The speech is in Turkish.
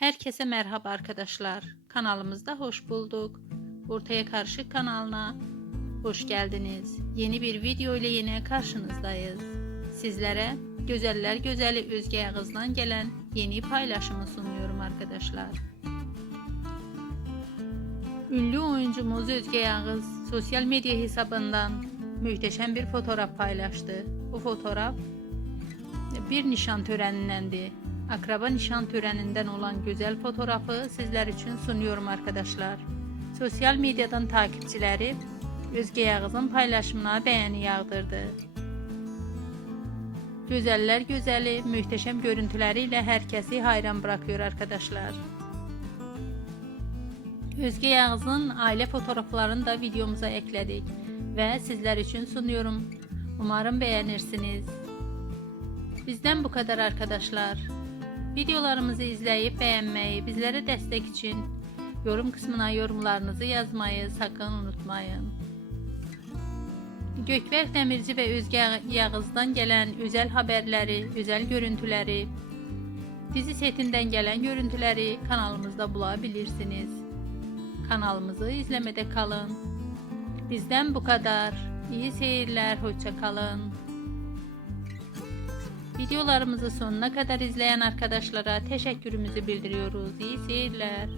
Herkese merhaba arkadaşlar. Kanalımızda hoş bulduk. Ortaya Karışık kanalına hoş geldiniz. Yeni bir video ile yine karşınızdayız. Sizlere Gözeller Gözeli Özge Yağız'dan gelen yeni paylaşımı sunuyorum arkadaşlar. Ünlü oyuncumuz Özge Yağız sosyal medya hesabından muhteşem bir fotoğraf paylaştı. Bu fotoğraf bir nişan törenindendi. Akraba nişan töreninden olan güzel fotoğrafı sizler için sunuyorum arkadaşlar. Sosyal medyadan takipçileri Özge Yağız'ın paylaşımına beğeni yağdırdı. Güzeller güzeli, muhteşem görüntüleriyle herkesi hayran bırakıyor arkadaşlar. Özge Yağız'ın aile fotoğraflarını da videomuza ekledik ve sizler için sunuyorum. Umarım beğenirsiniz. Bizden bu kadar arkadaşlar. Videolarımızı izleyip beğenmeyi, bizlere destek için yorum kısmına yorumlarınızı yazmayı sakın unutmayın. Gökberk Demirci ve Özge Yağız'dan gelen özel haberleri, özel görüntüleri, dizi setinden gelen görüntüleri kanalımızda bulabilirsiniz. Kanalımızı izlemede kalın. Bizden bu kadar. İyi seyirler, hoşça kalın. Videolarımızı sonuna kadar izleyen arkadaşlara teşekkürümüzü bildiriyoruz. İyi seyirler.